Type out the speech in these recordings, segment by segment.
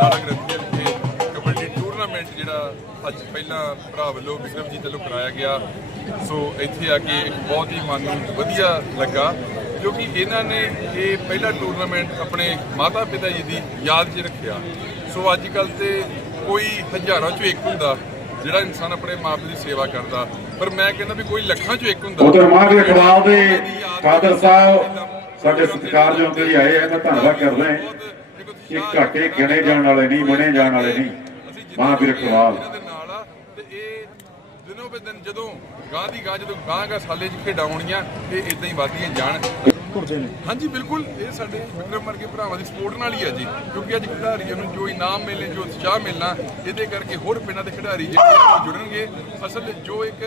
ਲਾਲਾ ਗ੍ਰੰਥੀ ਵਿਖੇ ਕਬੱਡੀ ਟੂਰਨਾਮੈਂਟ ਜਿਹੜਾ ਅੱਜ ਪਹਿਲਾਂ ਭਰਾ ਵੱਲੋਂ ਵਿਕਰਮਜੀਤ ਵੱਲੋਂ ਕਰਾਇਆ ਗਿਆ। ਸੋ ਇੱਥੇ ਆ ਕੇ ਇੱਕ ਬਹੁਤ ਹੀ ਮਨ ਨੂੰ ਵਧੀਆ ਲੱਗਾ ਕਿਉਂਕਿ ਇਹਨਾਂ ਨੇ ਇਹ ਪਹਿਲਾ ਟੂਰਨਾਮੈਂਟ ਆਪਣੇ ਮਾਤਾ ਪਿਤਾ ਜੀ ਦੀ ਯਾਦ 'ਚ ਰੱਖਿਆ। ਸੋ ਅੱਜ ਕੱਲ ਤੇ ਕੋਈ ਹਜ਼ਾਰਾਂ 'ਚੋਂ ਇੱਕ ਹੁੰਦਾ ਜਿਹੜਾ ਇਨਸਾਨ ਆਪਣੇ ਮਾਪੇ ਦੀ ਸੇਵਾ ਕਰਦਾ। ਪਰ ਮੈਂ ਕਹਿੰਦਾ ਵੀ ਕੋਈ ਲੱਖਾਂ 'ਚੋਂ ਇੱਕ ਹੁੰਦਾ। ਉਧਰ ਮਾਂ ਦੇ ਇਕਬਾਲ ਦੇ ਫਾਦਰ ਸਾਹਿਬ ਸਾਡੇ ਸਤਿਕਾਰਯੋਗ ਲਈ ਆਏ ਆ ਮੈਂ ਧੰਨਵਾਦ ਕਰਦਾ ਹਾਂ। ਇਹ ਘਾਟੇ ਗਿਣੇ ਜਾਣ ਵਾਲੇ ਨਹੀਂ ਬਣੇ ਜਾਣ ਵਾਲੇ ਨਹੀਂ। ਮਾਂ ਵੀਰ ਇਕਬਾਲ ਇਹਨਾਂ ਦੇ ਨਾਲ ਆ ਤੇ ਇਹ ਦਿਨੋਂ ਬੇ ਦਿਨ ਜਦੋਂ ਗਾਂ ਦੀ ਗਾਂ ਜਦੋਂ ਗਾਂ ਗਾਂ ਸਾਲੇ 'ਚ ਖੇਡਾਂ ਆਉਣੀਆਂ ਇਹ ਇਦਾਂ ਹੀ ਵਧਦੀਆਂ ਜਾਣ। ਹਾਂਜੀ ਬਿਲਕੁਲ। ਇਹ ਸਾਡੇ ਵਿਕਰਮ ਵਰਗੇ ਭਰਾਵਾਂ ਦੀ ਸਪੋਰਟ ਨਾਲ ਹੀ ਹੈ ਜੀ। ਕਿਉਂਕਿ ਅੱਜ ਖਿਡਾਰੀਆਂ ਨੂੰ ਜੋ ਇਨਾਮ ਮਿਲਨੇ ਜੋ ਉਤਸ਼ਾਹ ਮਿਲਣਾ ਇਹਦੇ ਕਰਕੇ ਹੋਰ ਪਿੰਡਾਂ ਦੇ ਖਿਡਾਰੀ ਜਿਹੜੇ ਜੁੜਨਗੇ। ਅਸਲ ਜੋ ਇੱਕ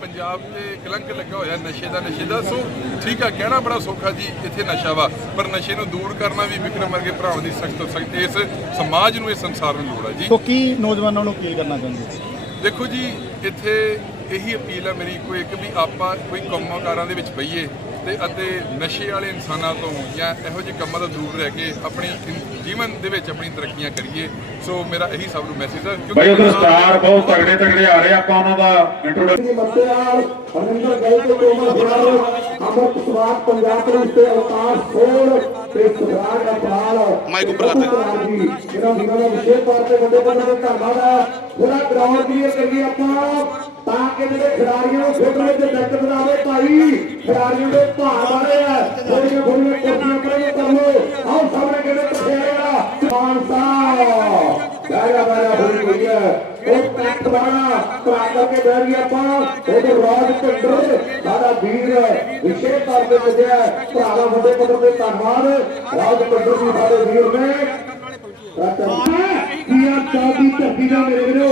ਪੰਜਾਬ ਤੇ ਕਲੰਕ ਲੱਗਾ ਹੋਇਆ ਨਸ਼ੇ ਦਾ ਨਸ਼ੇ ਦਾ ਸੋ ਠੀਕ ਆ ਕਹਿਣਾ ਬੜਾ ਸੌਖਾ ਜੀ ਇੱਥੇ ਨਸ਼ਾ ਵਾ। ਪਰ ਨਸ਼ੇ ਨੂੰ ਦੂਰ ਕਰਨਾ ਵੀ ਵਿਕਰਮ ਵਰਗੇ ਭਰਾਵਾਂ ਦੀ ਸਖਤ ਤੋਂ ਸਖਤ ਇਸ ਸਮਾਜ ਨੂੰ ਇਸ ਸੰਸਾਰ ਨੂੰ ਲੋੜ ਹੈ ਜੀ। ਸੋ ਕੀ ਨੌਜਵਾਨਾਂ ਨੂੰ ਅਪੀਲ ਕਰਨਾ ਚਾਹੁੰਦੇ? ਦੇਖੋ ਜੀ ਇੱਥੇ ਇਹੀ ਅਪੀਲ ਹੈ ਮੇਰੀ ਕੋਈ ਇੱਕ ਵੀ ਆਪਾਂ ਕੋਈ ਕੰਮਾਂ ਦੇ ਵਿੱਚ ਬਈਏ ਤੇ ਅਤੇ ਨਸ਼ੇ ਵਾਲੇ ਇਨਸਾਨਾਂ ਤੋਂ ਜਾਂ ਇਹੋ ਜਿਹੇ ਕੰਮਾਂ ਤੋਂ ਦੂਰ ਰਹਿ ਕੇ ਆਪਣੀ ਜੀਵਨ ਦੇ ਵਿੱਚ ਆਪਣੀ ਤਰੱਕੀਆਂ ਕਰੀਏ ਸੋ ਮੇਰਾ ਇਹੀ ਸਭ ਨੂੰ ਮੈਸੇਜ ਹੈ ਭਾਈ ਉਧਰ ਸਟਾਰ ਬਹੁਤ ਤਗੜੇ ਤਗੜੇ ਆ ਰਹੇ ਆ, ਆਪਾਂ ਉਹਨਾਂ ਦਾ ਇੰਟਰੋਡਕਸ਼ਨ ਦੀ ਮੱਤਿਆਲ ਹਰਿੰਦਰ ਗਾਈ ਤੇ ਕੋਮਲ ਗੁਰਾਲ ਅਮਰ ਸਵਾਦ ਪੰਜਾਬ ਪੁਲਿਸ ਤੇ ਅਵਤਾਰ ਖੋਲ ਤੇ ਸੁਧਾਰ ਅਪਾਲ ਮਾਈਕ ਉੱਪਰ ਲਾ ਇਹਨਾਂ ਦਿਨਾਂ ਦਾ ਵਿਸ਼ੇਸ਼ ਤੌਰ ਤੇ ਵੱਡੇ ਵੱਡੇ ਦੇ ਧੰਨਵਾਦ ਹੈ ਪੂਰਾ ਗਰਾਊਂਡ ਕਲੀਅਰ ਕਰੀਏ ਆਪਾਂ ਤਾਂ ਕਿ ਜਿਹੜੇ ਖਿਡਾਰੀਆਂ ਨੂੰ ਖੇਡਣ ਵਿੱਚ ਦਿੱਕਤ ਨਾ ਆਵੇ ਦੇ ਭਾਰ ਵਾਲੇ ਆ ਥੋੜੀਆਂ ਥੋੜੀਆਂ ਕੁਰਸੀਆਂ ਪਰੇ ਕਰ ਲਓ। ਆਓ ਸਾਹਮਣੇ ਕਿਹੜੇ ਕਿੱਥੇ ਮਾਨਸਾ ਜਾਇਆ ਵਾਲਾ ਹੋਈ ਹੋਈ ਹੈ। ਉਹ ਪੈਕ ਬਾਣਾ ਭਰਾ ਕਰਕੇ ਬਹਿ ਗਈ ਆਪਾਂ। ਉਹਦੇ ਰਾਜ ਪਿੰਡਰ ਸਾਡਾ ਵੀਰ ਵਿਸ਼ੇਸ਼ ਤੌਰ ਤੇ ਪੁੱਜਿਆ ਭਰਾਵਾ ਵੱਡੇ ਪੱਧਰ ਦੇ ਧੰਨਵਾਦ। ਰਾਜ ਪਿੰਡਰ ਜੀ ਸਾਡੇ ਵੀਰ ਨੇ। ਕੀਆ ਚੌਦੀ ਧਰਤੀ ਦਾ ਮੇਰੇ ਵੀਰੋ